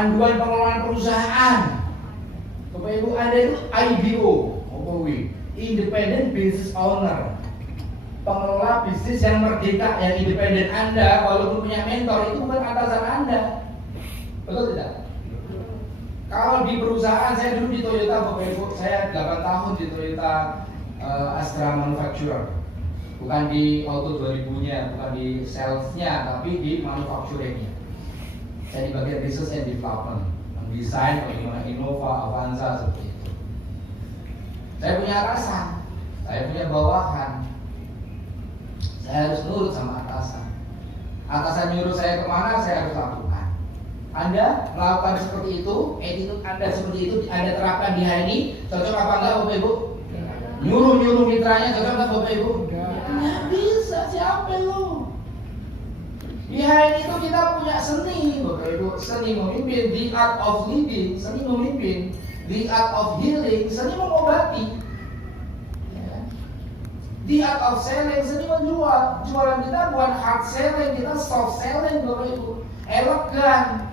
panduan pengelolaan perusahaan. Bapak Ibu, ada itu IBO, Independent Business Owner, pengelola bisnis yang merdeka, yang independen. Anda walaupun punya mentor, itu bukan atasan Anda. Betul tidak? Kalau di perusahaan, saya dulu di Toyota, Bapak Ibu, saya 8 tahun di Toyota Astra Manufacturer. Bukan di auto 2000-nya, bukan di sales-nya, tapi di manufacturing-nya. Saya di bagian research and development, mendesain bagaimana Innova, Avanza, seperti itu. Saya punya atasan, saya punya bawahan. Saya harus nurut sama atasan. Atasan nyuruh saya kemana, saya harus lakukan. Anda melakukan seperti itu, attitude Anda seperti itu, Anda terapkan di hari ini, cocok apa enggak Bapak Ibu? Nyuruh mitranya, cocok enggak Bapak Ibu? Nggak bisa, siapa lu? Di hari itu kita punya seni, Bapak Ibu, seni memimpin, the art of leading, seni memimpin, the art of healing, seni mengobati, the art of selling, seni menjual. Jualan kita bukan hard selling, kita soft selling, Bapak Ibu, elegan.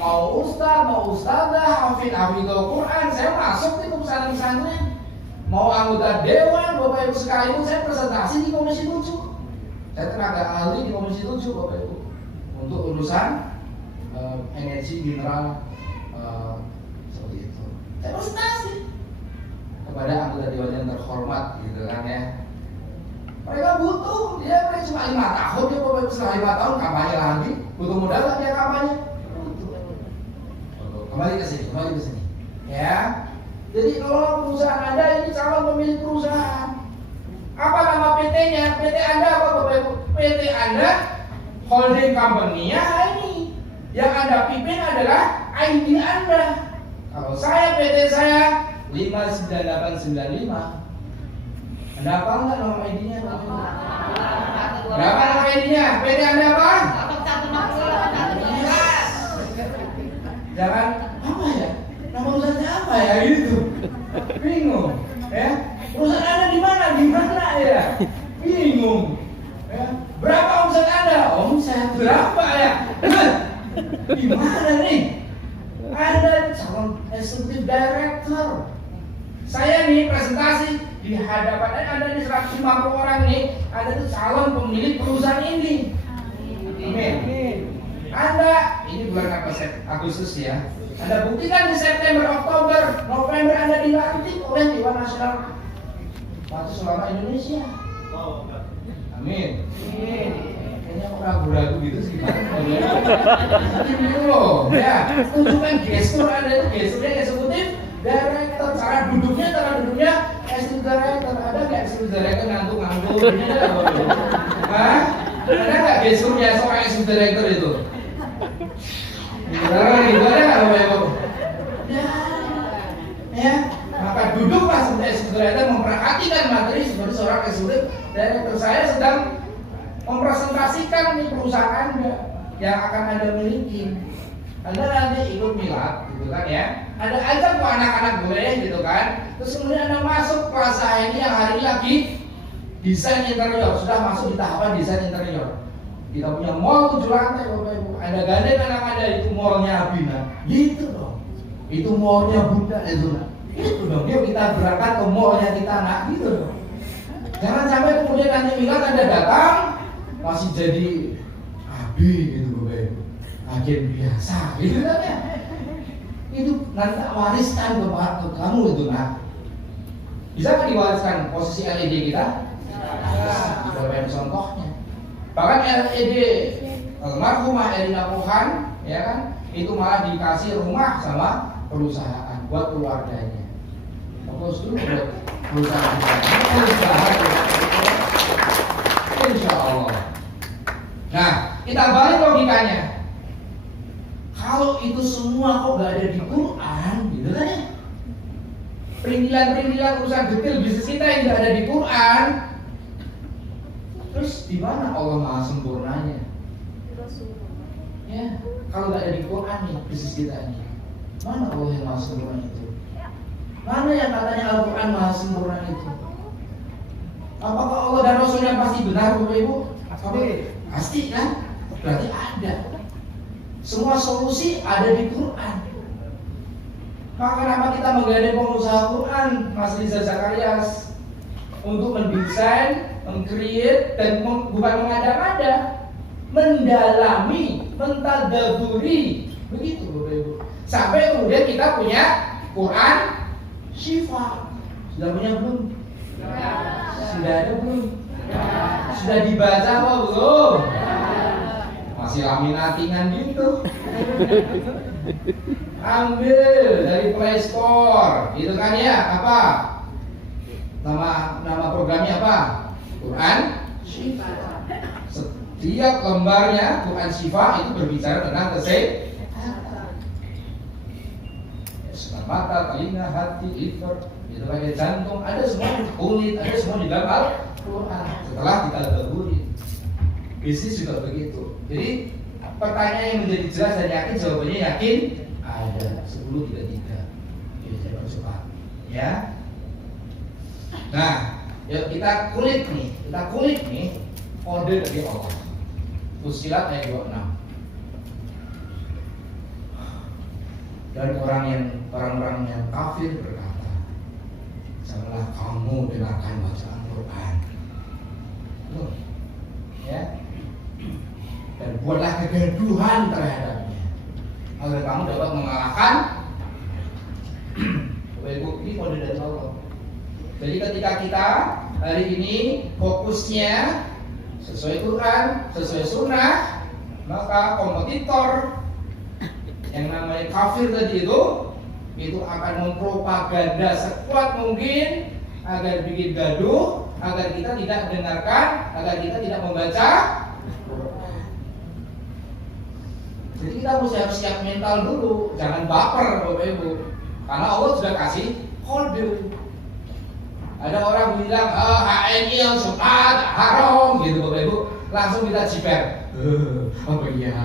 Mau ustaz, mau ustazah, hafidhul Quran, saya masuk di pesantren-pesantren. Mau anggota dewan, Bapak Ibu, sekalipun saya presentasi di Komisi 7. Saya tenaga ahli di Komisi 7, Bapak Ibu, untuk urusan energi mineral seperti itu. Saya presentasi kepada anggota dewan yang terhormat, gitu kan ya. Mereka butuh, mereka cuma 5 tahun, dia Bapak Ibu, setelah 5 tahun kampanye lagi, butuh modal lagi ya kampanye. Kembali ke sini, ya. Jadi kalau perusahaan Anda ini calon pemilik perusahaan, apa nama PT-nya? PT Anda apa Bapak Ibu? PT Anda holding company-nya ini. Yang Anda pimpin adalah ID Anda. Kalau saya PT saya 59895. Anda apa enggak nama ID-nya? Berapa nama ID-nya? PT Anda apa? Jangan apa ya? Nama perusahaannya apa ya gitu? Bingung, ya? Perusahaan Anda di mana? Di mana ya? Bingung. Ya? Berapa omset Anda? Omset berapa ya? Di mana nih? Anda calon executive director. Saya nih presentasi di hadapan Anda nih 150 orang nih. Anda tuh calon pemilik perusahaan ini. Amin. Anda, ini bulan apa? Agustus ya. Anda buktikan di September, Oktober, November Anda dilantik oleh Dewan Nasional Majelis Ulama Indonesia. Amin. Kayaknya ragu-ragu gitu sih. Ini loh, ya. Tunjukkan gestur Anda itu, gesturnya eksekutif director. Cara duduknya eksekutif director. Ada nggak eksekutif director ngantuk-ngantuk? Hah? Ada nggak gesturnya seorang eksekutif director itu? Gitu ada nggak Bapak Ibu? Ya, maka duduklah sebagai eksekutif director, memperhatikan materi sebagai seorang eksekutif director. Saya sedang mempresentasikan nih perusahaan Anda yang akan Anda miliki. Anda nanti ikut milad, gitu kan ya? Anda ajak ke anak-anak boleh, gitu kan? Terus kemudian Anda masuk kelas saya ini yang hari ini lagi desain interior, sudah masuk di tahapan desain interior. Kita punya mall 7 lantai Bapak Ibu. Anda gandeng anak Anda, itu mallnya Abina. Gitu dong. Itu mallnya Bunda itu nak. Gitu dong. Yuk kita berangkat ke mallnya kita nak. Gitu dong. Jangan sampai kemudian nanti milad Anda datang masih jadi Abi gitu Bapak Ibu. Agen biasa gitu kan ya. Itu nanti tak wariskan ke kamu itu nak. Bisa nggak diwariskan posisi LED kita? Bisa. Bapak Ibu contohnya. Bahkan LED almarhumah Erina Pohan, ya kan, itu malah dikasih rumah sama perusahaan buat keluarganya. Fokus dulu buat perusahaan. Insya Allah. Nah, kita balik logikanya. Kalau itu semua kok nggak ada di Quran, gitu kan ya? Perintilan-perintilan urusan detail bisnis kita yang nggak ada di Quran. Terus di mana Allah Maha Sempurnanya? Ya, kalau nggak ada di Quran nih bisnis kita ini, mana Allah yang Maha Sempurna itu? Mana yang katanya Al-Quran Maha Sempurna itu? Apakah Allah dan Rasulnya pasti benar, Bapak Ibu? Pasti kan? Berarti ada. Semua solusi ada di Quran. Maka kenapa kita menggandeng pengusaha Quran, Mas Riza Zakarias, untuk mendesain, mengcreate, dan bukan mengada-ngada, mendalami, mentadaburi, begitu Bapak Ibu. Sampai kemudian kita punya Quran Syifa. Sudah punya belum? Sudah ada belum? Sudah dibaca apa belum? Masih laminatingan gitu. Ambil dari Play Store, gitu kan ya? Apa? Nama programnya apa? Quran Syifa. Setiap lembarnya Quran Syifa itu berbicara tentang kesehatan. Mata, telinga, hati, liver, itu kayak jantung, ada semua di kulit, ada semua di dalam Al-Quran. Setelah kita tadaburi, bisnis juga begitu. Jadi pertanyaan yang menjadi jelas dan yakin, jawabannya yakin ada 10-3. Jadi saya suka, ya. Nah, yuk kita kulik nih order dari Allah. Fussilat ayat 26. Dan orang-orang yang kafir berkata, janganlah kamu dengarkan bacaan Quran. Loh, ya. Dan buatlah kegaduhan terhadapnya, agar kamu dapat mengalahkan. Bapak Ibu, ini kode dari Allah. Jadi ketika kita hari ini fokusnya sesuai Quran, sesuai Sunnah, maka kompetitor yang namanya kafir tadi itu akan mempropaganda sekuat mungkin agar bikin gaduh, agar kita tidak mendengarkan, agar kita tidak membaca Quran. Jadi kita harus siap mental dulu, jangan baper Bapak Ibu, karena Allah sudah kasih kode. Ada orang bilang HNI sempat haram gitu Bapak Ibu, langsung kita jiper. Apa iya?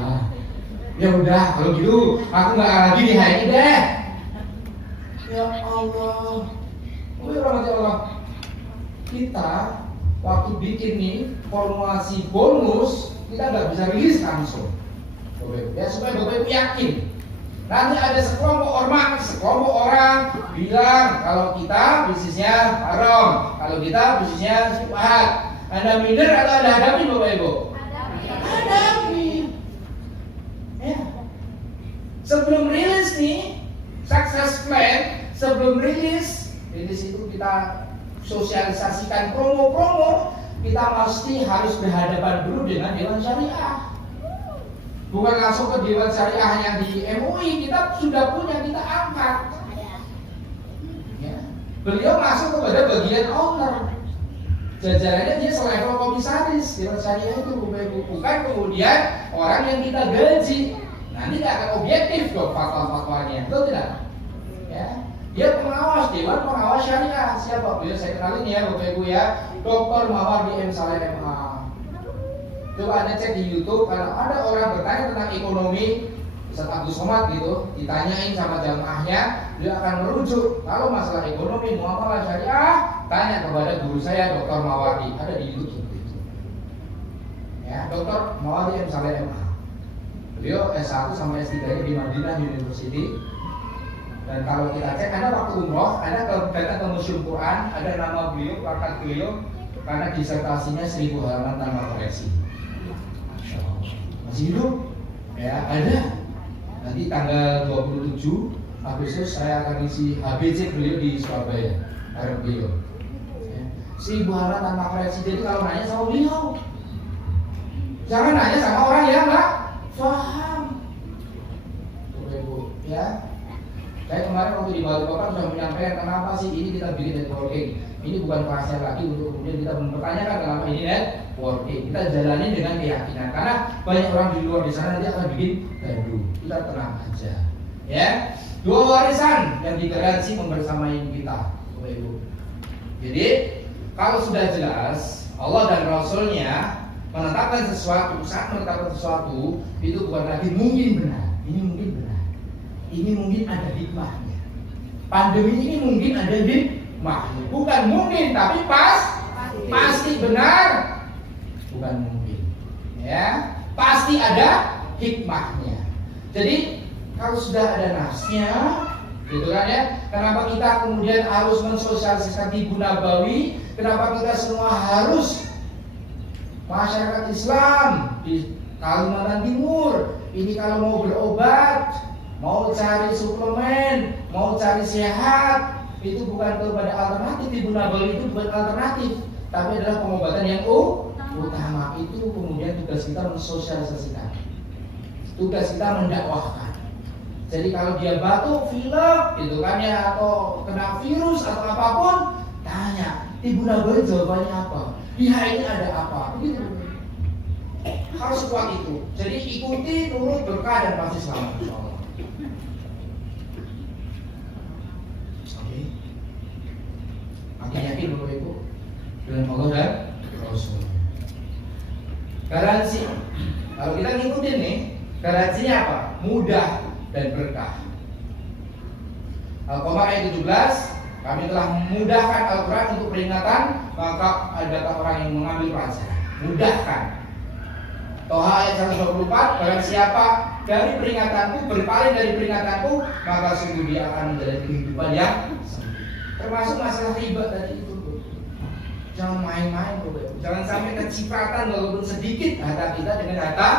Ya udah, kalau gitu aku nggak lagi di HNI deh. Ya Allah, Allah. Kita waktu bikin nih formulasi bonus, kita nggak bisa rilis langsung. Ya supaya Bapak Ibu yakin. Nanti ada sekelompok orang bilang kalau kita bisnisnya haram, kalau kita bisnisnya syubhat. Anda minder atau Anda hadapi Bapak Ibu? Hadapi. Ya. Sebelum rilis nih success plan, sebelum rilis itu kita sosialisasikan promo-promo, kita pasti harus berhadapan dulu dengan Dewan Syariah. Bukan langsung ke Dewan Syariah yang di MUI, kita sudah punya, kita angkat. Ya. Beliau masuk kepada bagian owner. Jajarannya dia selevel komisaris Dewan Syariah itu, bukan kemudian orang yang kita gaji. Nanti tidak akan objektif dong fatwa-fatwanya, betul tidak? Ya. Dia pengawas, Dewan Pengawas Syariah. Siapa? Beliau saya kenalin ya Bapak Ibu ya, Dr. Mawardi M. Saleh MA. Coba Anda cek di YouTube, kalau ada orang bertanya tentang ekonomi, Ustaz Agus Somad gitu, ditanyain sama jamaahnya, dia akan merujuk. Kalau masalah ekonomi, muamalah syariah, tanya kepada guru saya, Dr. Mawardi, ada di YouTube seperti itu. Ya, Dr. Mawardi M. Saleh MA. Beliau S1 sampai S3 di Madinah University. Dan kalau kita cek, ada waktu umroh, ada datang ke Museum Quran, ada nama beliau, plakat beliau, karena disertasinya 1000 halaman tanpa koreksi. Masih hidup? Ya, ada. Nanti tanggal 27 Agustus saya akan isi HBC beliau di Surabaya, bareng beliau. Ya. 1000 halaman tanpa koreksi. Jadi kalau nanya sama beliau, jangan nanya sama orang yang nggak paham. Ibu, ya. Saya kemarin waktu di Balikpapan sudah menyampaikan kenapa sih ini kita bikin networking. Ini bukan kelasnya lagi untuk kemudian kita mempertanyakan kenapa ini networking. Kita jalani dengan keyakinan, karena banyak orang di luar di sana nanti akan bikin gaduh. Kita tenang aja. Ya, 2 warisan yang digaransi membersamai kita, Bapak Ibu. Jadi kalau sudah jelas Allah dan Rasulnya menetapkan sesuatu, saat menetapkan sesuatu itu bukan lagi mungkin benar, ini mungkin benar. Ini mungkin ada hikmahnya. Pandemi ini mungkin ada hikmahnya. Bukan mungkin, tapi pasti benar. Bukan mungkin. Ya, pasti ada hikmahnya. Jadi kalau sudah ada nasnya, gitu kan ya, kenapa kita kemudian harus mensosialisasikan Tibu Nabawi? Kenapa kita semua harus masyarakat Islam di Kalimantan Timur ini kalau mau berobat, mau cari suplemen, mau cari sehat, itu bukan kepada alternatif. Tibu Nabawi itu bukan alternatif, tapi adalah pengobatan yang utama. Itu kemudian tugas kita mensosialisasikan, tugas kita mendakwahkan. Jadi kalau dia batuk, pilek, gitu kan ya, atau kena virus atau apapun, tanya Tibu Nabawi jawabannya apa? Di ini ada apa? Begitu. Harus kuat itu. Jadi ikuti, nurut, berkah dan pasti selamat, insyaallah. Oke. Makin yakin Bapak Ibu dengan Allah dan Rasul. Garansi. Kalau kita ngikutin nih, garansinya apa? Mudah dan berkah. Al-Qamar ayat 17, kami telah memudahkan Al-Quran untuk peringatan, maka adakah orang yang mengambil pelajaran? Mudahkan. Toha ayat 124, barang siapa dari peringatanku, berpaling dari peringatanku, maka sungguh dia akan menjalani kehidupan yang sempit. Termasuk masalah riba tadi itu. Jangan main-main, jangan sampai kecipratan walaupun sedikit harta kita dengan harta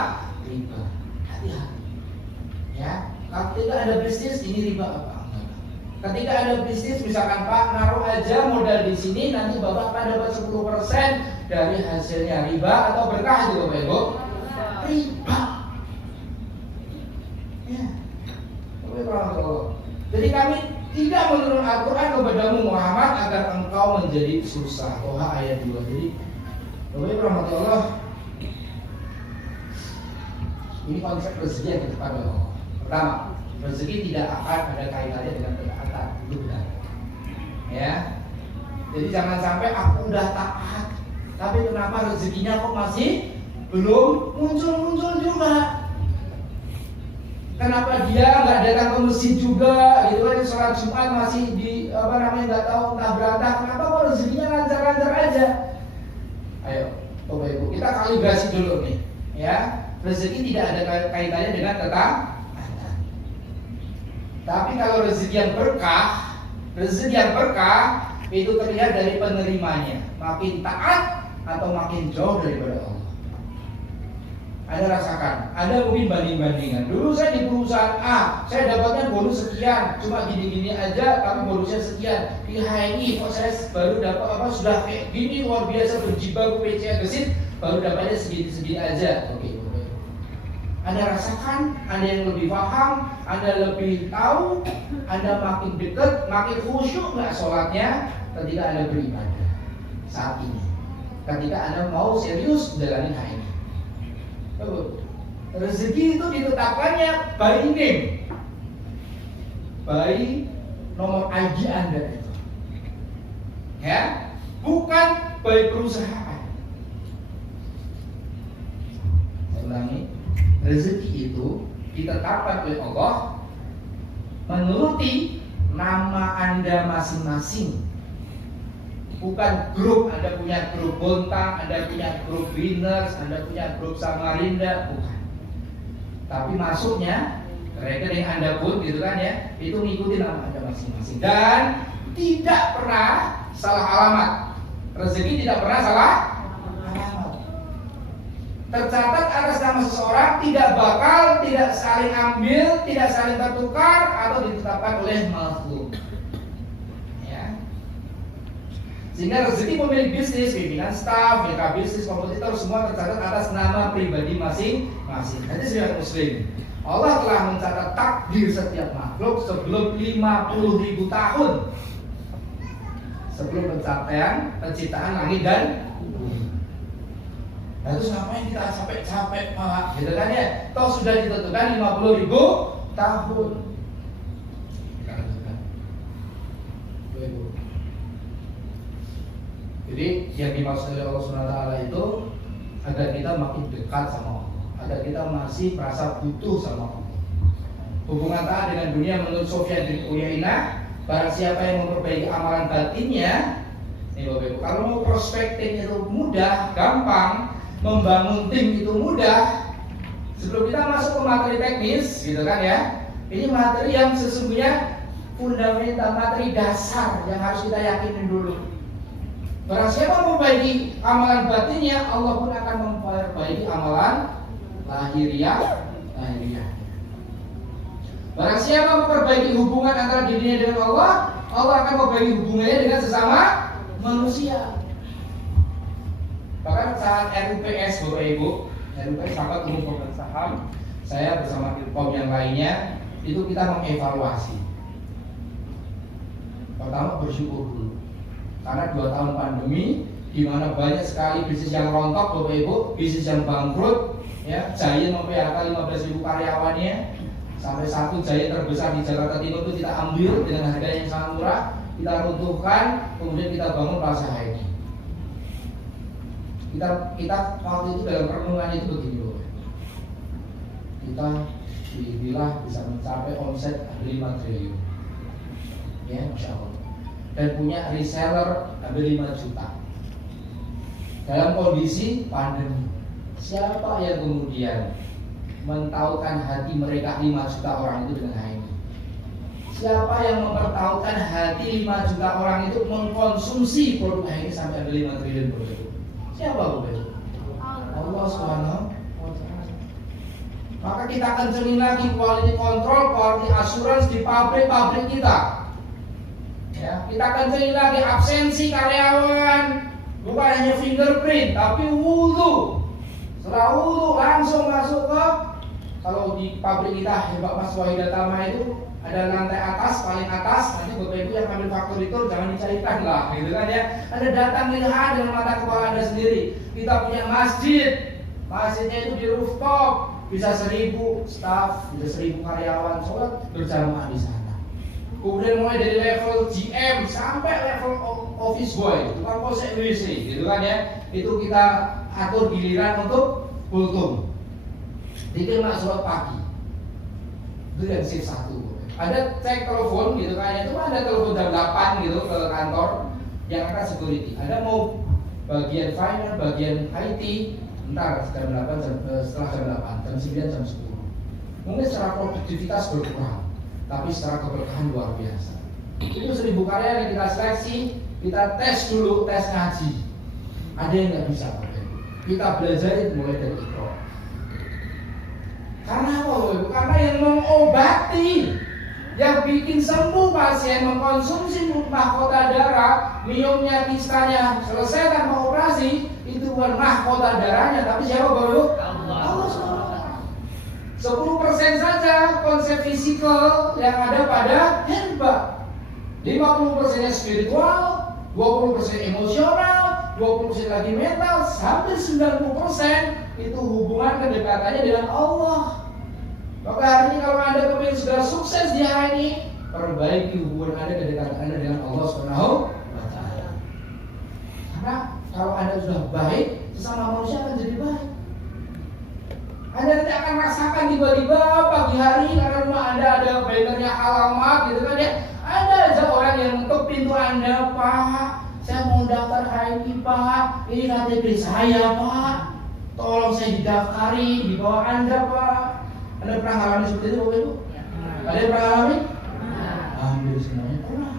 riba. Hati-hati. Ya, kalau tidak ada bisnis ini riba apa? Ketika ada bisnis, misalkan Pak naruh aja modal di sini, nanti Bapak akan dapat 10% dari hasilnya, riba atau berkah itu Bapak Ibu? Riba. Ya. Jadi kami tidak menurunkan Al-Quran kepadamu Muhammad agar engkau menjadi susah. Toha ayat 2. Jadi Bapak Ibu rahmatullah, ini konsep rezeki yang kita pakai. Pertama, rezeki tidak akan ada kaitannya dengan ketaatan, itu benar. Ya, jadi jangan sampai aku udah taat, tapi kenapa rezekinya kok masih belum muncul juga? Kenapa dia nggak datang ke masjid juga? Gitu kan, sholat Jumat masih di nggak tahu entah berantah. Kenapa kok rezekinya lancar-lancar aja? Ayo, Bapak Ibu, kita kalibrasi dulu nih, ya. Rezeki tidak ada kaitannya dengan ketaatan. Tapi kalau rezeki yang berkah itu terlihat dari penerimanya, makin taat atau makin jauh daripada Allah. Anda rasakan, Anda mungkin banding-bandingan. Dulu saya di perusahaan A, saya dapatnya bonus sekian, cuma gini-gini aja, tapi bonusnya sekian. Di HNI, kok saya baru dapat sudah kayak gini luar biasa berjibaku PC gesit, baru dapatnya segini-segini aja. Oke. Anda rasakan, Anda yang lebih paham, Anda lebih tahu, Anda makin dekat, makin khusyuk nggak sholatnya ketika Anda beribadah saat ini. Ketika Anda mau serius menjalani HNI. Rezeki itu ditetapkannya by name, by nomor ID Anda itu, ya, bukan by perusahaan. Saya ulangi. Rezeki itu ditetapkan oleh Allah menuruti nama Anda masing-masing. Bukan grup, Anda punya grup Bontang, Anda punya grup Winners, Anda punya grup Samarinda, bukan. Tapi masuknya rekening Anda pun gitu kan ya, itu mengikuti nama Anda masing-masing. Dan tidak pernah salah alamat. Rezeki tidak pernah salah alamat. Tercatat atas nama seseorang, tidak bakal, tidak saling ambil, tidak saling tertukar atau ditetapkan oleh makhluk. Ya. Sehingga rezeki pemilik bisnis, pimpinan staf, mitra bisnis, kompetitor semua tercatat atas nama pribadi masing-masing. Jadi saudara muslim, Allah telah mencatat takdir setiap makhluk sebelum 50.000 tahun sebelum penciptaan langit dan bumi. Nah, terus ngapain kita capek-capek Pak? Gitu kan ya? Toh sudah ditentukan 50.000 tahun. Jadi yang dimaksud oleh Allah SWT itu agar kita makin dekat sama Allah, agar kita masih merasa butuh sama Allah. Hubungan taat dengan dunia menurut Sufyan bin Uyainah, barang siapa yang memperbaiki amalan batinnya, nih Bapak Ibu, kalau mau prospecting itu mudah, gampang, membangun tim itu mudah, sebelum kita masuk ke materi teknis, gitu kan ya, ini materi yang sesungguhnya fundamental, materi dasar yang harus kita yakinin dulu. Barang siapa memperbaiki amalan batinnya, Allah pun akan memperbaiki amalan lahiriah. Barang siapa memperbaiki hubungan antara dirinya dengan Allah, Allah akan memperbaiki hubungannya dengan sesama manusia. Bahkan saat RUPS, Bapak Ibu, RUPS Rapat Umum Pemegang Saham, saya bersama POM yang lainnya, itu kita mengevaluasi. Pertama bersyukur dulu, karena 2 tahun pandemi, di mana banyak sekali bisnis yang rontok, Bapak Ibu, bisnis yang bangkrut, ya, Giant memphk 15.000 karyawannya, sampai satu Giant terbesar di Jakarta Timur itu kita ambil dengan harga yang sangat murah, kita runtuhkan, kemudian kita bangun Plaza HI. Kita waktu itu dalam renungan itu begini loh, kita dibilang bisa mencapai omset 5 triliun, ya, Masya Allah, dan punya reseller hampir 5 juta dalam kondisi pandemi. Siapa yang kemudian mentaukan hati mereka 5 juta orang itu dengan HMI? Siapa yang mempertautkan hati 5 juta orang itu mengkonsumsi produk HMI sampai ada 5 triliun produk? Siapa Bapak? Allah Subhanahu wa Ta'ala. Maka kita kencengin lagi quality control, quality assurance di pabrik-pabrik kita. Ya, kita kencengin lagi absensi karyawan, bukan hanya fingerprint, tapi wudu. Setelah wudu langsung masuk ke, kalau di pabrik kita Pak Mas Wahidatama itu ada lantai atas, paling atas, nanti Bapak Ibu yang ambil faktur itu jangan dicarikan lah, gitu kan ya. Anda datang lihat dengan mata kepala Anda sendiri. Kita punya masjid, masjidnya itu di rooftop, bisa 1000 staff, bisa 1000 karyawan sholat berjamaah di sana. Kemudian mulai dari level GM sampai level office boy, tukang posek WC, gitu kan ya. Itu kita atur giliran untuk kultum. Dikir mak sholat pagi, itu yang shift 1. Ada cek telepon gitu kan, itu ada telepon jam 8 gitu ke kantor yang akan security. Ada mau bagian finance, bagian IT, ntar jam 8, setelah jam 8, jam 9, jam 10. Mungkin secara produktivitas berkurang, tapi secara keberkahan luar biasa. Itu 1000 karya yang kita seleksi, kita tes dulu, tes ngaji. Ada yang nggak bisa, kita belajar mulai dari ikro. Karena apa, Bu? Karena yang mengobati, yang bikin sembuh pasien mengkonsumsi mahkota darah, minumnya kistanya selesai tanpa operasi, itu bukan mahkota darahnya, tapi siapa baru? Allah. 10% saja konsep fisikal yang ada pada herba, 50% spiritual, 20% emosional, 20% lagi mental, sampai 90% itu hubungan kedekatannya dengan Allah. Maka hari ini kalau Anda kepingin sudah sukses di hari ini, perbaiki hubungan Anda, kedekatan Anda dengan Allah Subhanahu wa Ta'ala. Karena kalau Anda sudah baik, sesama manusia akan jadi baik. Anda nanti akan rasakan tiba-tiba pagi hari karena rumah Anda ada bannernya alamat gitu kan ya. Ada aja orang yang ngetuk pintu Anda, Pak, saya mau daftar HMI Pak, ini KTP saya Pak, tolong saya didaftarin di bawah Anda Pak. Anda pernah alami seperti itu Bapak Ibu? Ada yang pernah alami? Hampir semuanya pernah.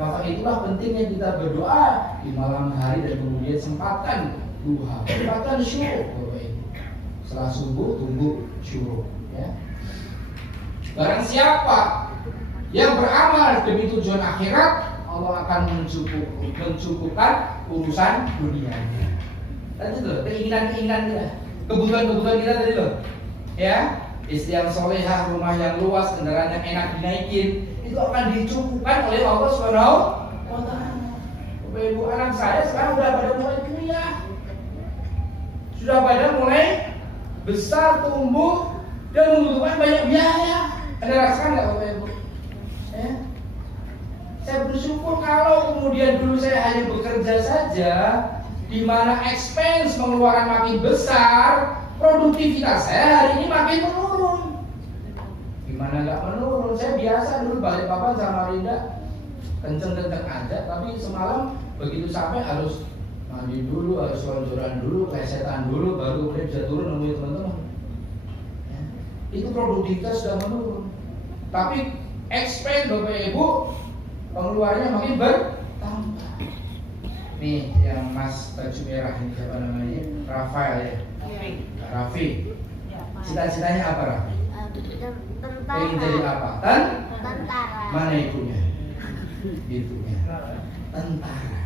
Maka itulah pentingnya kita berdoa di malam hari dan kemudian sempatkan duha, sempatkan syuruk Bapak Ibu. Setelah subuh tunggu syuruk ya. Barang siapa yang beramal demi tujuan akhirat, Allah akan mencukupkan urusan dunianya. Tadi tuh keinginan-keinginan kita, kebutuhan-kebutuhan kita tadi loh ya. Istri yang solehah, rumah yang luas, kendaraan yang enak dinaikin, itu akan dicukupkan oleh Allah Subhanahu wa Ta'ala. Bapak Ibu, anak saya sekarang sudah pada mulai kuliah, sudah pada mulai besar, tumbuh, dan membutuhkan banyak biaya. Anda rasakan nggak Bapak Ibu? Ya? Saya bersyukur kalau kemudian dulu saya hanya bekerja saja, di mana expense pengeluaran makin besar, produktivitas saya hari ini makin menurun. Gimana nggak menurun? Saya biasa dulu balik papan sama Rinda kenceng-kenceng aja, tapi semalam begitu sampai harus mandi dulu, harus lonjoran dulu, lesetan dulu, baru kemudian bisa turun nemuin teman-teman. itu produktivitas sudah menurun. Tapi expand Bapak Ibu, pengeluarannya makin bertambah. Nih yang Mas baju merah ini siapa namanya? Rafael ya? Raffi. Cita-citanya apa Raffi? Tentara. Ingin jadi apa? Tentara. Mana ibunya? Ibunya tentara.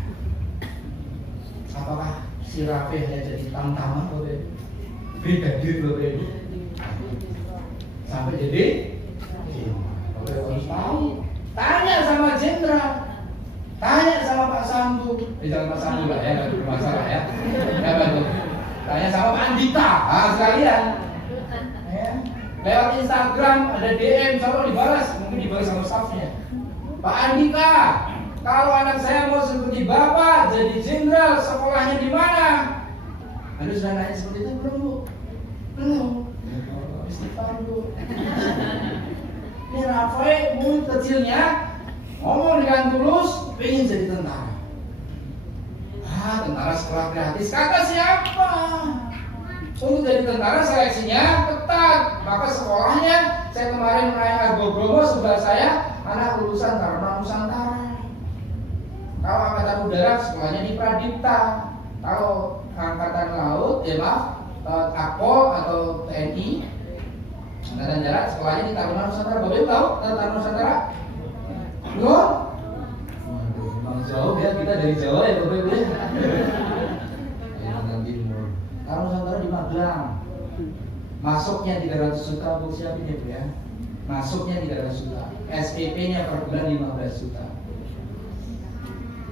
Apakah si Raffi hanya jadi tamtama Bapak Ibu? Brigadir Bapak Ibu? Sampai jadi Bapak Ibu harus tahu. Tanya sama jenderal, tanya sama Pak Sambu. Jangan Pak Sambu lah ya, nggak bermasalah ya. Ya betul. Tanya sama Pak Andita, sekalian. Ya. Lewat Instagram ada DM, selalu dibalas, mungkin dibalas sama staffnya. Pak Andika, kalau anak saya mau seperti Bapak, jadi jenderal, sekolahnya di mana? Anda sudah nanya seperti itu belum Bu? Belum. Istighfar Bu. Ini Rafael mulut kecilnya ngomong dengan tulus, pengen jadi tentara. Tentara sekolah gratis. Kata siapa? Untuk jadi tentara seleksinya ketat. Maka sekolahnya, saya kemarin naik Argo Bromo, sebelah saya anak lulusan Taruna Nusantara. Kalau angkatan udara sekolahnya di Pradipta. Kalau angkatan laut, Akpol atau TNI, angkatan darat sekolahnya di Taruna Nusantara. Bapak Ibu tahu Taruna Nusantara? Belum? Memang jauh ya, kita dari Jawa ya Bapak Ibu ya. Timur. Taruna Nusantara di Magelang. Masuknya 300 juta Bu, siapin ya Bu ya. Masuknya 300 juta. SPP-nya per bulan 15 juta.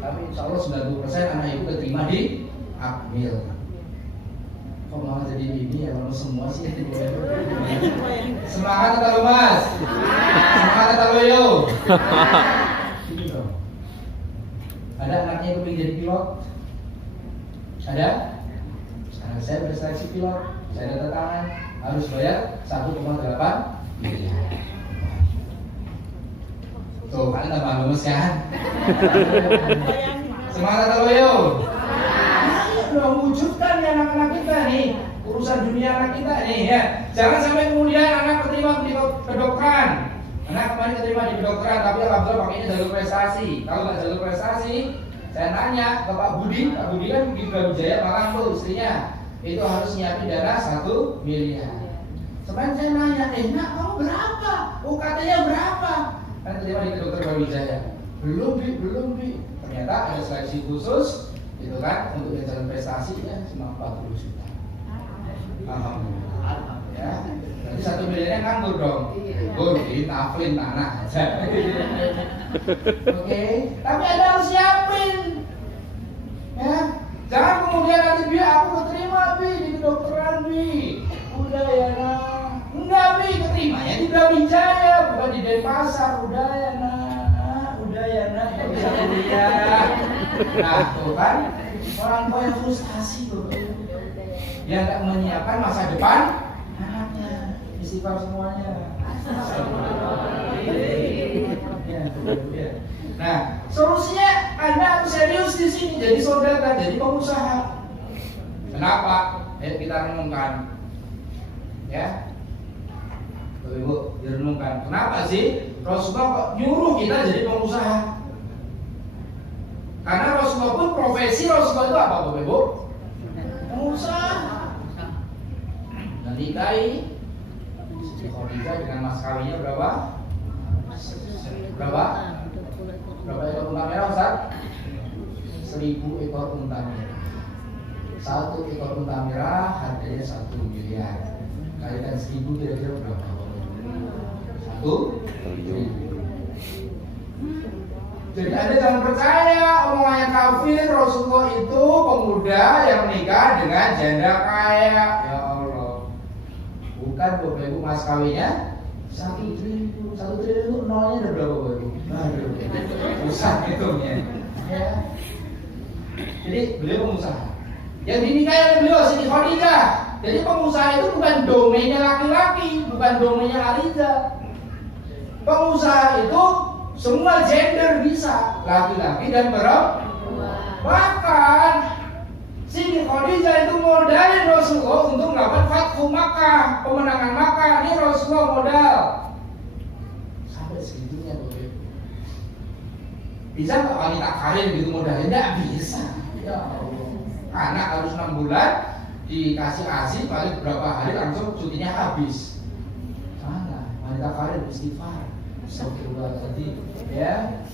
Tapi insya Allah 90% anak ibu keterima di Akmil. Kok malah jadi ini ya, kalau semua sih. Semangat atau lu Mas? Semangat atau lu yo? Ini dong. Ada anaknya yang pengen jadi pilot? Ada? Anak saya berseleksi pilot, saya data tangan, harus bayar 1,8 miliar. Tuh, kalian tambah lemes kan? Semangat atau yo? Udah wujudkan ya anak-anak kita nih, urusan dunia anak kita nih ya. Jangan sampai kemudian anak keterima di kedokteran. Anak kemarin keterima di kedokteran, tapi alhamdulillah pakainya jalur prestasi. Kalau nggak jalur prestasi, saya nanya ke Pak Budi kan di Brawijaya Malang tuh istrinya, itu harus nyiapin dana 1 miliar. Sebenarnya saya nanya, nak kamu berapa? UKT-nya berapa? Kan keterima di kedokteran Brawijaya. Belum bi. Ternyata ada seleksi khusus. Itu kan untuk jalan prestasi ya cuma 40 juta. Alhamdulillah. Ya. Jadi 1 miliarnya nganggur dong. Gur di taflin tanah aja. Oke. Tapi Anda harus siapin. Ya. Jangan kemudian nanti bi aku keterima bi di kedokteran bi. Udah ya nah. Enggak bi keterimanya di Brawijaya bukan di Denpasar. Udah ya nah. Ya bisa kuliah. Nah tuh kan orang tua yang frustasi tuh, dia nggak menyiapkan masa depan anaknya. Istighfar semuanya. Nah solusinya Anda harus serius di sini, jadi saudara, jadi pengusaha. Kenapa? Ayo kita renungkan, ya. Ibu direnungkan. Kenapa sih Rasulullah kok nyuruh kita jadi pengusaha? Karena Rasulullah pun profesi Rasulullah itu apa Bapak Ibu? Pengusaha. Nikahi Siti Khadijah dengan mas kawinnya berapa? Berapa ekor unta merah Ustaz? 1000 ekor unta merah. 1 ekor unta merah harganya 1 miliar. Kalikan 1000 kira-kira berapa? 1 triliun. Jadi Anda jangan percaya omongannya kafir. Rasulullah itu pemuda yang menikah dengan janda kaya. Ya Allah. Bukan Bapak Ibu mas kawinnya 1 triliun. 1 triliun itu nolnya ada berapa Bapak Ibu? Aduh, susah hitungnya. Ya. Jadi beliau pengusaha. Yang dinikahi oleh beliau Siti Khadijah. Jadi pengusaha itu bukan domainnya laki-laki, bukan domainnya Aliza. Pengusaha itu semua gender bisa, laki-laki dan perempuan. Bahkan Siti Khadijah itu modalin Rasulullah untuk melakukan Fathu Makkah, pemenangan Makkah. Ini Rasulullah modal. Sampai segitunya Bapak Ibu. Bisa nggak wanita karir gitu modalnya? Nggak bisa. Ya Allah. Anak harus 6 bulan dikasih ASI, paling beberapa hari langsung cutinya habis. Mana wanita karir istighfar. Astagfirullahaladzim. Ya.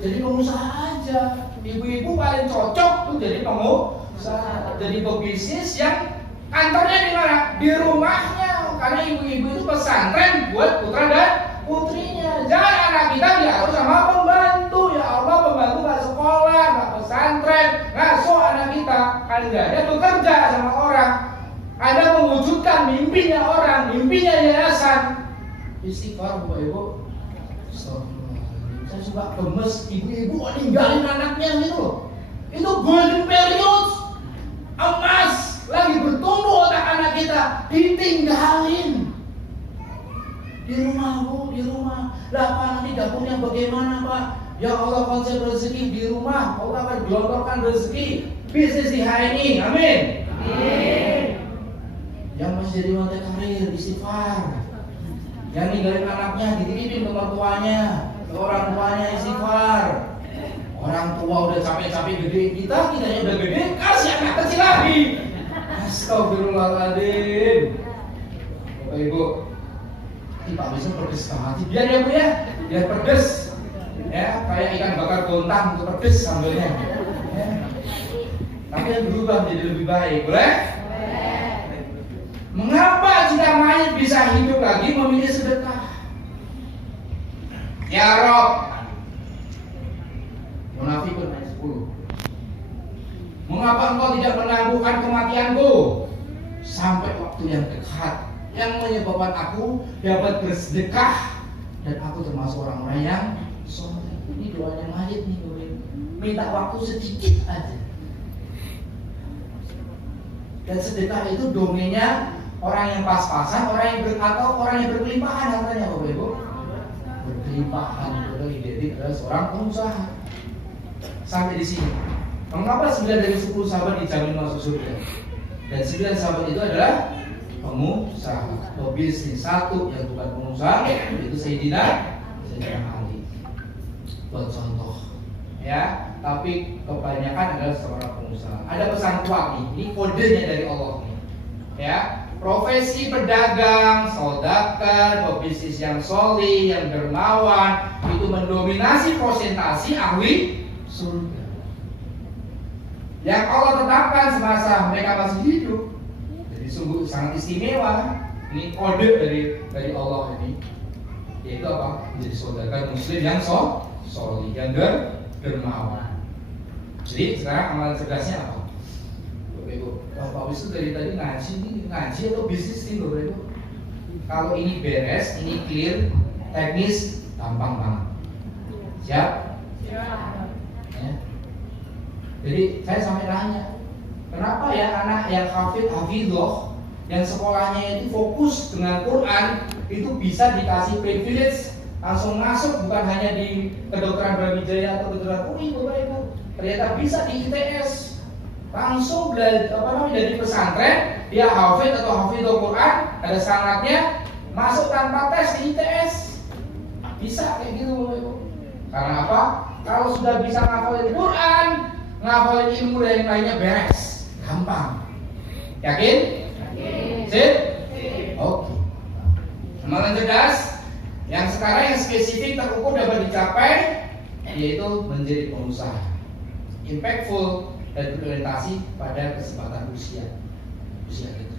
Jadi pengusaha aja. Ibu-ibu paling cocok tuh jadi pengusaha, jadi pebisnis yang kantornya di mana? Di rumahnya. Karena ibu-ibu itu pesantren buat putra dan putrinya. Jangan anak kita diatur sama pembantu. Ya Allah, pembantu nggak sekolah, nggak pesantren, ngasuh anak kita. Kan nggak ada bekerja sama orang. Ada mewujudkan mimpinya orang, mimpinya yayasan. Istighfar Bapak Ibu. Saya suka gemes ibu-ibu ninggalin anaknya gitu loh. Itu golden period, emas, lagi bertumbuh otak anak kita, ditinggalin. Di rumah Bu, di rumah. Lah Pak, nanti dapurnya bagaimana Pak? Ya Allah, konsep rezeki di rumah, Allah akan gelontorkan rezeki. Bisnis di HNI, amin. Amin. Yang masih jadi wanita karir, istighfar. Yang ninggalin anaknya, dititipin ke mertuanya, ke orang tuanya, istighfar. Orang tua udah capek-capek gede kita, kitanya udah gede, kasih anak kecil lagi. Astagfirullahaladzim. Bapak Ibu, ini Pak bisa pedes hati. Biar ya Bu ya, biar pedes. Ya, kayak ikan bakar gontang itu pedes sambelnya. Ya. Tapi yang berubah menjadi lebih baik, boleh? Mengapa jika mayat bisa hidup lagi memilih sedekah? Ya Rob, Munafikun ayat 10. Mengapa engkau tidak menangguhkan kematianku sampai waktu yang dekat, yang menyebabkan aku dapat bersedekah dan aku termasuk orang-orang yang soleh. Ini doanya mayat nih, minta waktu sedikit aja. Dan sedekah itu domainnya orang yang pas-pasan, orang yang atau orang yang berkelimpahan katanya Bapak Ibu. Berkelimpahan itu identik adalah seorang pengusaha. Sampai di sini. Mengapa 9 dari 10 sahabat dijamin masuk surga? Dan 9 sahabat itu adalah pengusaha, pebisnis. Satu yang bukan pengusaha itu Sayyidina Ali. Buat contoh, ya. Tapi kebanyakan adalah seorang pengusaha. Ada pesan kuat nih. Ini kodenya dari Allah nih. Ya. Profesi pedagang, saudagar, pebisnis yang sholih, yang dermawan itu mendominasi persentase ahli surga. Yang Allah tetapkan semasa mereka masih hidup. Jadi sungguh sangat istimewa. Ini kode dari Allah ini. Yaitu apa? Menjadi saudagar muslim yang sholih, yang dermawan. Jadi sekarang amalan cerdasnya apa? Bapak Wis itu dari tadi ngaji atau bisnis nih Bapak Ibu. Kalau ini beres, ini clear, teknis gampang banget. Siap? Siap. Ya. Jadi saya sampai nanya, kenapa ya anak yang hafidhoh, yang sekolahnya itu fokus dengan Quran, itu bisa dikasih privilege langsung masuk, bukan hanya di kedokteran Brawijaya atau kedokteran UI Bapak Ibu. Ternyata bisa di ITS. Langsung belajar dari pesantren, dia hafid atau hafidhul Quran, ada syaratnya, masuk tanpa tes di ITS. Bisa kayak gitu Bapak Ibu. Karena apa? Kalau sudah bisa ngafalin Quran, ngafalin ilmu dan yang lainnya beres, gampang. Yakin? Yakin. Sip? Oke. Amalan cerdas yang sekarang yang spesifik terukur dapat dicapai, yaitu menjadi pengusaha impactful dan berorientasi pada kesempatan usia kita.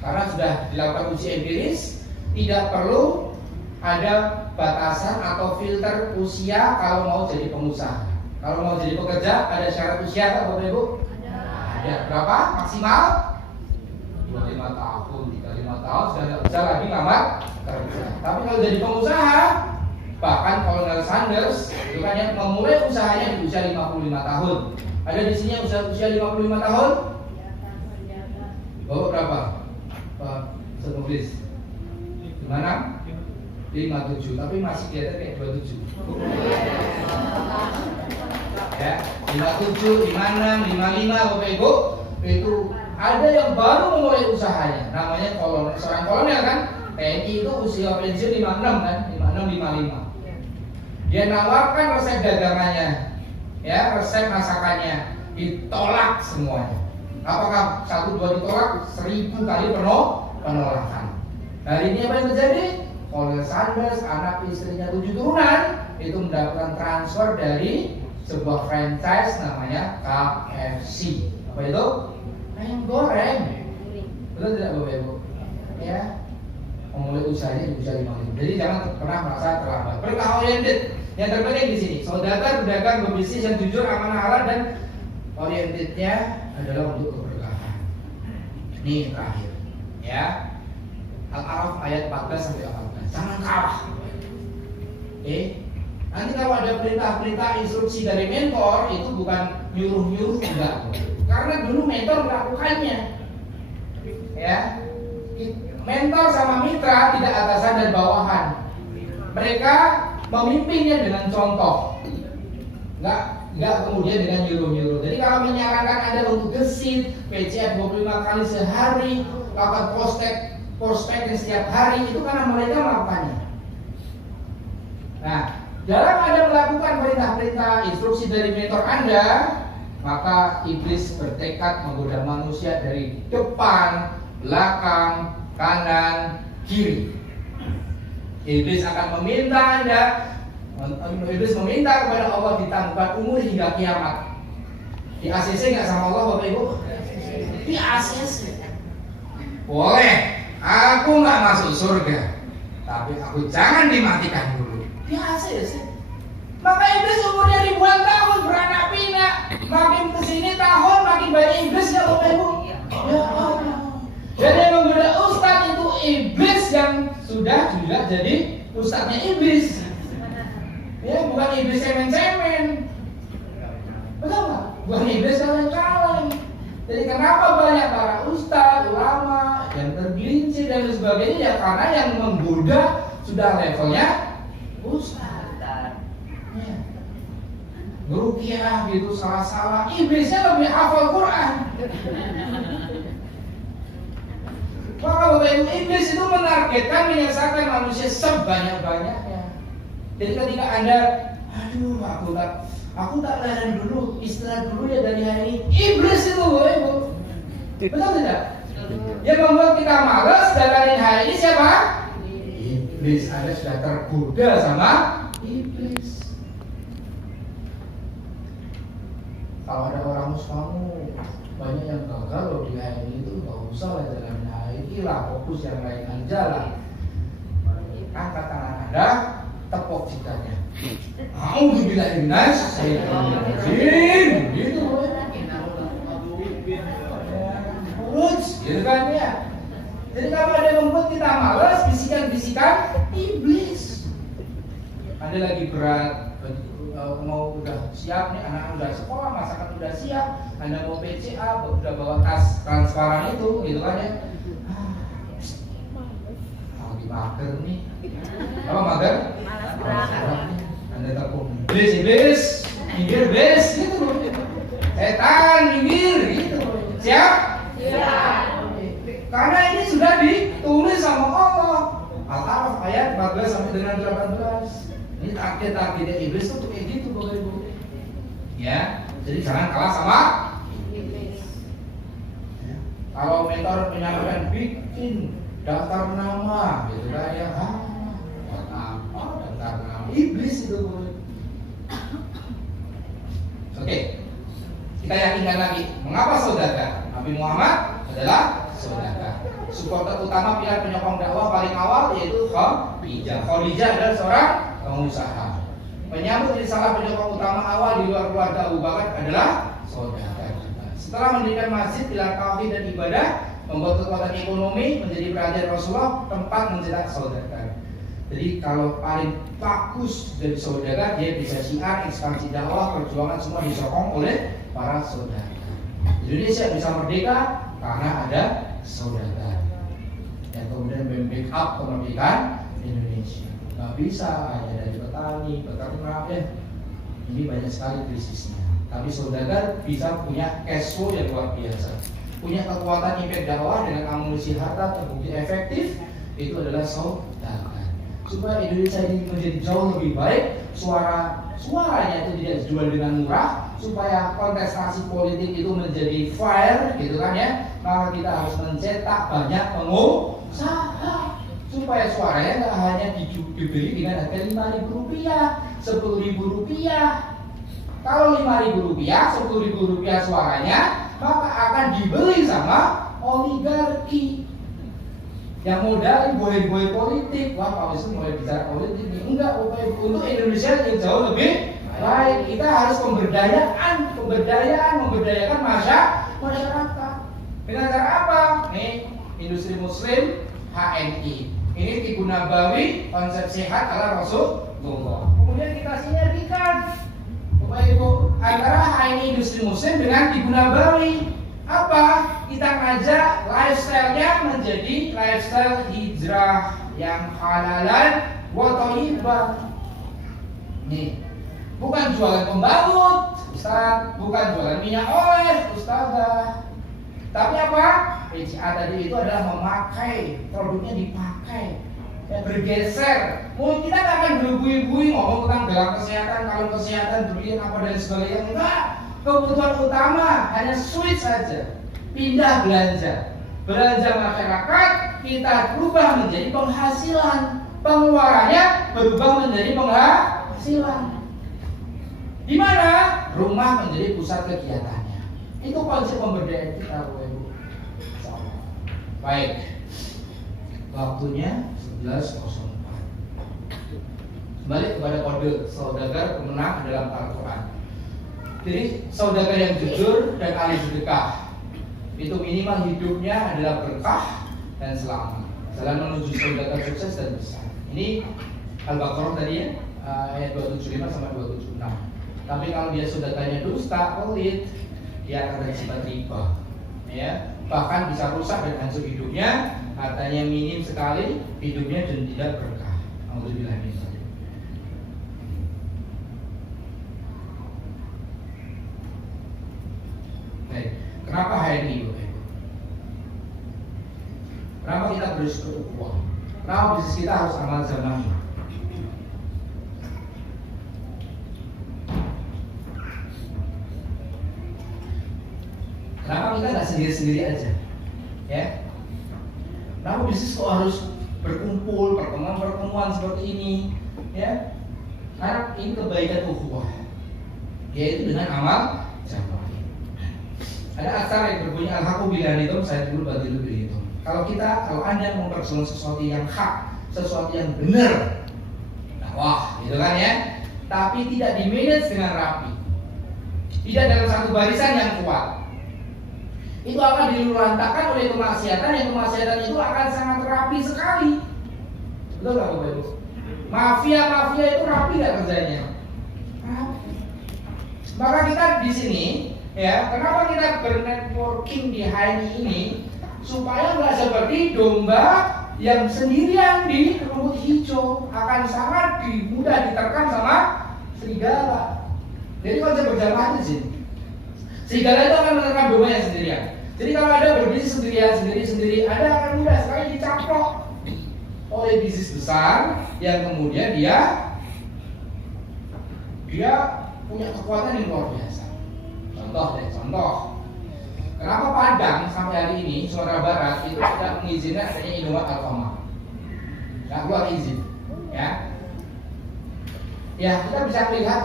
Karena sudah dilakukan uji empiris, tidak perlu ada batasan atau filter usia kalau mau jadi pengusaha. Kalau mau jadi pekerja, ada syarat usia tak Bapak Ibu? Ada. Berapa? Maksimal 25 tahun, 35 tahun sudah bisa lagi ngelamar kerja. Tapi kalau jadi pengusaha, bahkan Colonel Sanders itu kan yang memulai usahanya di usia 55 tahun. Ada di sini yang usia 55 tahun? Bawa berapa? Pak Senugris? Gimana? 57, tapi masih kelihatan kayak 27. ya. 57, 56, 55 Bapak Ibu, itu ada yang baru memulai usahanya, namanya kolonel, seorang kolonel kan, TNI itu usia pensiun 56 kan, 56, 55. Dia nawarkan resep dagangannya, ya, resep masakannya, ditolak semuanya. Apakah 1-2 ditolak? 1000 kali penolakan. Hari ini apa yang terjadi? Kolonel Sanders, anak istrinya 7 turunan, itu mendapatkan transfer dari sebuah franchise namanya KFC. Apa itu? Ayam goreng. Betul tidak Bapak Ibu? Ya, memulai usahanya di usia 55. Jadi jangan pernah merasa terlambat. Berkah oriented. Yang terpenting di sini, saudara berdagang berbisnis yang jujur, amanah, halal dan orientednya adalah untuk keberkahan. Ini terakhir, ya. Al-A'raf ayat 14 sampai 18. Jangan kalah. Nanti kalau ada perintah-perintah instruksi dari mentor itu bukan nyuruh-nyuruh, enggak. Karena dulu mentor melakukannya. Ya. Mentor sama mitra tidak atasan dan bawahan. Mereka memimpinnya dengan contoh, nggak kemudian dengan nyuruh-nyuruh. Jadi kalau menyarankan Anda untuk gesit PCA 25 kali sehari, lakukan prospek setiap hari, itu karena mereka melakukannya. Nah, dalam Anda melakukan perintah-perintah instruksi dari mentor Anda, maka iblis bertekad menggoda manusia dari depan, belakang, kanan, kiri. Iblis akan meminta Iblis meminta kepada Allah ditambahkan umur hingga kiamat. Di ACC nggak sama Allah Bapak Ibu? Di ACC boleh, aku nggak masuk surga, tapi aku jangan dimatikan dulu. Di ACC. Maka iblis umurnya ribuan tahun beranak pinak, makin kesini tahun makin banyak iblis ya Bapak Ibu. Ya Allah. Jadi yang menggoda ustadz itu iblis yang sudah juga jadi ustadznya iblis. Ya, bukan iblis cemen-cemen. Betul nggak? Bukan iblis kaleng-kaleng. Jadi kenapa banyak para ustadz, ulama yang tergelincir dan sebagainya? Ya karena yang menggoda sudah levelnya ustadz. Ya. Ngerukiah gitu salah-salah. Iblisnya lebih hafal Quran. Maka Bapak Ibu, iblis itu menargetkan menyesatkan manusia sebanyak-banyaknya. Jadi ketika Anda, aduh aku tak lari dulu, istirahat dulu ya dari hari ini. Iblis itu Bapak Ibu. Betul tidak? Yang membuat kita malas jalanin hari ini siapa? Iblis. Anda sudah tergoda sama iblis. Kalau ada orang kamu banyak yang gagal loh di hari ini, itu nggak usah lah jalanin hari ini lah, fokus yang lain aja lah. Angkat tangan Anda, tepuk jikanya. Alhamdulillah, gitu. Gitu kan ya. Jadi kalau ada yang membuat kita malas, bisikan-bisikan iblis. Anda lagi berat, mau udah siap nih, anak udah sekolah, masakan udah siap, Anda mau PCA, udah bawa tas transparan itu, gitu kan ya. Lagi mager nih. Apa mager? Anda tepung iblis, minggir iblis, gitu. Setan, minggir, gitu. Siap? Siap. Karena ini sudah ditulis sama Allah. Al-A'raf ayat 14 sampai dengan 18. Ini target-targetnya iblis tuh kayak gitu Bapak Ibu. Ya, jadi jangan kalah sama iblis. Ya. Kalau mentor menyampaikan bikin daftar nama, gitu kan ya, buat apa daftar nama? Iblis itu Bapak Ibu. Oke, kita yakinkan lagi. Mengapa saudara? Nabi Muhammad adalah saudara. Supporter utama pihak penyokong dakwah paling awal yaitu Khadijah. Khadijah adalah seorang pengusaha. Penyambut risalah penyokong utama awal di luar keluarga Abu Bakar adalah saudara. Setelah mendirikan masjid, pilar tauhid dan ibadah, membuat kekuatan ekonomi menjadi perhatian Rasulullah, tempat mencetak saudara. Jadi kalau paling bagus dari saudara, dia bisa syiar, ekspansi dakwah, perjuangan semua disokong oleh para saudara. Indonesia bisa merdeka karena ada saudara yang kemudian membackup kemerdekaan Indonesia. Gak bisa hanya dari petani, peternak, ini banyak sekali krisisnya. Tapi saudagar bisa punya cash flow yang luar biasa, punya kekuatan impact dakwah dengan amunisi harta terbukti efektif. Itu adalah saudagar. Supaya Indonesia ini menjadi jauh lebih baik, suaranya itu tidak dijual dengan murah, supaya kontestasi politik itu menjadi fair, gitu kan ya. Maka kita harus mencetak banyak pengusaha supaya suaranya nggak hanya dibeli dengan harga Rp5.000, Rp10.000. Kalau Rp5.000, Rp10.000 suaranya, maka akan dibeli sama oligarki yang modal boy politik. Wah, Pak Wisnu mulai bicara politik nih. Enggak, untuk Indonesia yang jauh lebih baik, kita harus memberdayakan masyarakat. Dengan cara apa? Nih, industri muslim, HNI. Ini Tibu Nabawi, konsep sehat ala Rasulullah. Kemudian kita sinergikan, Bapak Ibu, antara HNI industri muslim dengan Tibu Nabawi. Apa? Kita ngajak lifestyle-nya menjadi lifestyle hijrah yang halalan wa thayyiban. Nih, bukan jualan pembalut, Ustaz, bukan jualan minyak oles, Ustazah. Tapi apa? PCA tadi itu adalah memakai, produknya dipakai, ya, bergeser. Mungkin kita nggak akan berbuih-buih ngomong tentang gelang kesehatan, kalung kesehatan, berlian apa dan sebagainya. Enggak. Kebutuhan utama hanya switch saja, pindah belanja masyarakat kita berubah menjadi penghasilan, pengeluarannya berubah menjadi penghasilan. Di mana rumah menjadi pusat kegiatannya. Itu konsep pemberdayaan kita, Bapak Ibu. Baik, waktunya 11.04. Balik kepada kode saudagar pemenang dalam Al-Quran. Jadi saudagar yang jujur dan ahli sedekah itu minimal hidupnya adalah berkah dan selamat. Jalan menuju saudagar sukses dan besar. Ini Al-Baqarah tadi ya, ayat 275 sampai 276. Tapi kalau dia saudagarnya dusta, pelit, dia akan bersifat riba, ya, bahkan bisa rusak dan hancur hidupnya. Hartanya minim sekali, hidupnya dan tidak berkah. Alhamdulillah. Kenapa HNI? Kenapa kita berisiko ukhuwah? Kenapa bisnis kita harus amal jamaah? Kenapa kita nggak sendiri-sendiri aja? Ya? Kenapa bisnis kok harus berkumpul, pertemuan seperti ini? Ya? Karena ini kebaikan ukhuwah, yaitu dengan amal jamaah. Ada asar yang berbunyi al-haqqu bil-anidum, saya dulu bagi lebih itu. Kalau Anda memperjuangkan sesuatu yang hak, sesuatu yang benar, wah, gitu kan ya. Tapi tidak di-manage dengan rapi, tidak dalam satu barisan yang kuat, itu akan dilurantakan oleh kemaksiatan. Yang kemaksiatan itu akan sangat rapi sekali. Betul nggak Bapak Ibu? Mafia itu rapi nggak kerjanya? Rapi. Maka kita di sini, ya, kenapa kita bernetworking di HNI ini? Supaya nggak seperti domba yang sendirian di rumput hijau, akan sangat mudah diterkam sama serigala. Jadi kalau saya berjamaah di sini, serigala itu akan menerkam domba yang sendirian. Jadi kalau ada berbisnis sendiri, Anda akan mudah sekali dicaplok oleh bisnis besar yang kemudian dia punya kekuatan yang luar biasa. Contoh. Kenapa Padang sampai hari ini, Sumatera Barat itu tidak mengizinkan adanya Indomaret Alfamart? Nggak keluar izin, ya. Ya, kita bisa melihat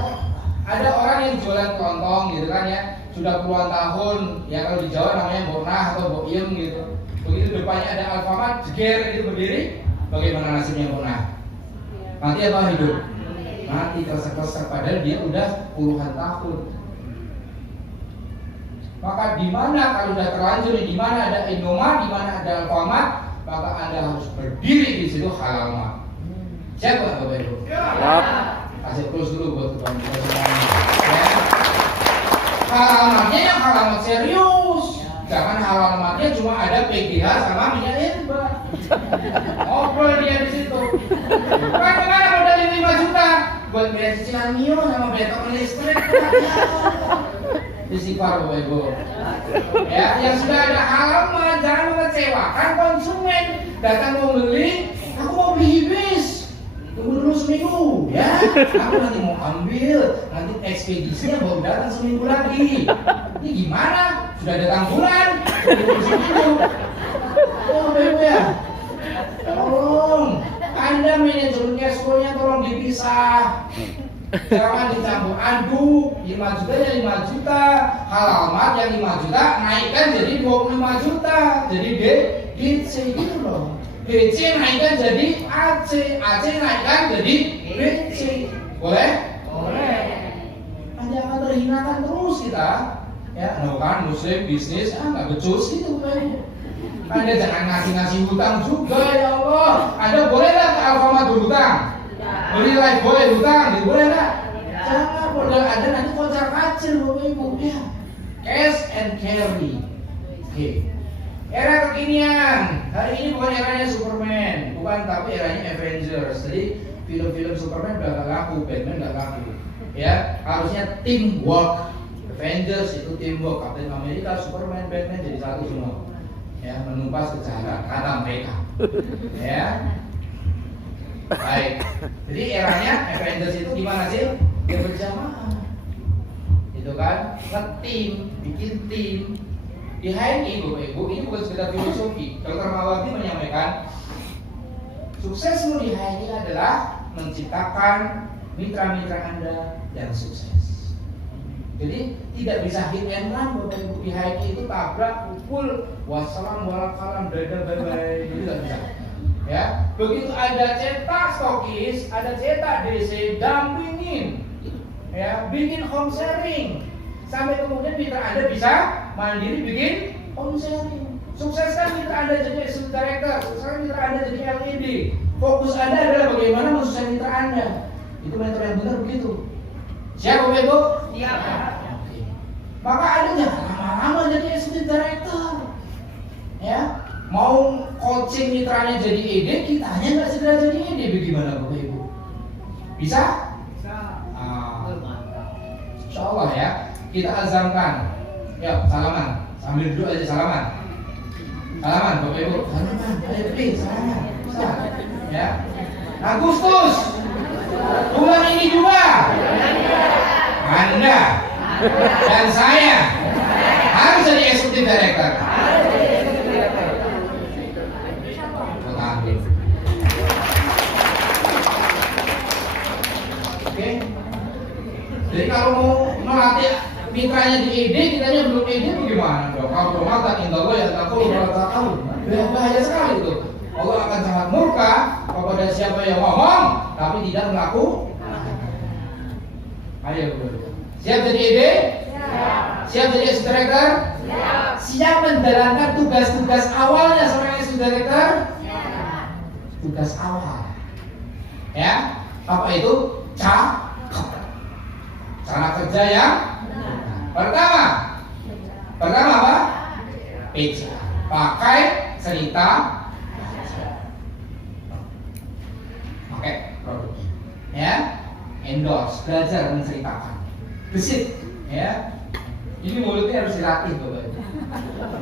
ada orang yang jualan kelontong, gitu kan ya, sudah puluhan tahun. Ya kalau di Jawa namanya Bornah atau Boiem gitu. Begitu depannya ada Alfamart, jeger itu berdiri, bagaimana nasibnya Bornah? Mati apa hidup? Mati, kresek-kresek, padahal dia udah puluhan tahun. Maka di mana kalau sudah terlanjur, di mana ada Indomaret, di mana ada Alfamart, maka Anda harus berdiri di situ halal mak. Siap nggak Bapak Ibu? Siap. Kasih plus dulu buat teman-teman semuanya. Ya. Halal maknya yang halal mak serius. Jangan halal maknya cuma ada PGH sama minyak herba. Ngobrol dia di situ. Mana modal 5 juta buat bayar cicilan Mio sama betok listrik. Istighfar Bapak Ibu. Ya, yang sudah ada halal mah jangan mengecewakan konsumen. Datang mau beli, aku mau beli hibis. Tunggu dulu seminggu, ya. Aku nanti mau ambil, nanti ekspedisinya baru datang seminggu lagi. Ini gimana? Sudah datang bulan, tunggu seminggu. Oh, Bapak Ibu ya. Tolong, Anda manajemen cash flow-nya tolong dipisah. Jangan dicampur aduk. 5 juta ya 5 juta, halal mat yang 5 juta naikkan jadi 25 juta. Jadi DC gitu loh. DC naikkan jadi AC, AC naikkan jadi BC. Boleh? Boleh. Jangan terhinakan terus kita. Ya, no kan muslim bisnis nggak becus gitu Bapak. Anda jangan ngasih hutang juga ya Allah. Anda boleh nggak ke Alfamart berhutang? Beli life boleh hutang, gitu boleh nggak? Jangan, modal ada nanti kocar kacir Bapak Ibu ya. Cash and carry. Oke. Era kekinian. Hari ini bukan eranya Superman, bukan, tapi eranya Avengers. Jadi film-film Superman udah gak laku, Batman gak laku. Ya, harusnya teamwork. Avengers itu teamwork. Captain America, Superman, Batman jadi satu semua. Ya, menumpas kejahatan kata mereka. Ya. Baik. Jadi eranya Avengers itu gimana sih? Ya berjamaah. Itu kan, nge-team, bikin tim. Di HNI Bapak Ibu, ini bukan sekedar filosofi. Dr. Mawardi menyampaikan, suksesmu di HNI adalah menciptakan mitra-mitra Anda yang sukses. Jadi tidak bisa hit and run Bapak Ibu. Di HNI itu tabrak, pukul, wassalam, waalaikumsalam, dadah, bye-bye. Itu tidak bisa. Ya, begitu ada cetak stokis, ada cetak DC, dampingin, ya, bikin home sharing, sampai kemudian mitra Anda bisa mandiri bikin home sharing. Sukseskan mitra Anda jadi executive director, sukseskan mitra Anda jadi LED. Fokus Anda adalah bagaimana mensukseskan mitra Anda. Itu mentor yang benar begitu. Siap Bapak Ibu? Siap. Oke. Maka Anda jangan lama-lama jadi executive director. Ya. Mau coaching mitranya jadi ED, kitanya nggak segera jadi ED, bagaimana Bapak Ibu? Bisa? Bisa. Insya Allah ya, kita azamkan. Ya, salaman, sambil duduk aja salaman. Salaman Bapak Ibu, salaman, ayo please, salaman. Bisa. Ya. Agustus, bulan ini juga, Anda dan saya harus jadi executive director. Oke. Jadi kalau mau melatih mitranya di ED, kitanya belum ED bagaimana dong? Kalau belum mata indah ya takut tahu. Bahaya sekali itu. Allah akan sangat murka kepada siapa yang ngomong tapi tidak melakukan. Ayo, siap jadi ED? Siap. Siap jadi executive director? Siap. Siap menjalankan tugas-tugas awalnya seorang executive director? Siap. Tugas awal. Ya, apa itu? Cara kerja yang pertama apa? Pizza. Pakai cerita. Pakai produknya. Ya, endorse, belajar menceritakan. Besit, ya. Ini mulutnya harus dilatih Bapak Ibu.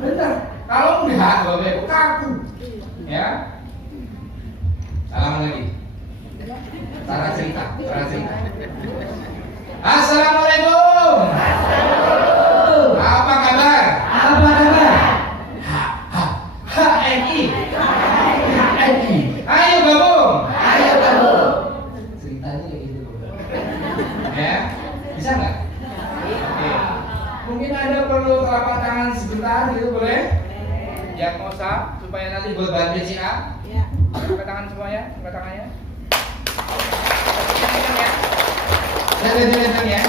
Benar. Kalau enggak Bapak Ibu kaku. Ya. Salam lagi. Cara cerita. Assalamualaikum. Apa kabar? HNI. Ayo gabung. Ceritanya kayak gitu. Ya, bisa nggak? Oke. Mungkin ada perlu telapak tangan sebentar gitu boleh? Yang mau sah supaya nanti buat bahan BCA. Angkat tangan semuanya, angkat tangannya. Jangan ya.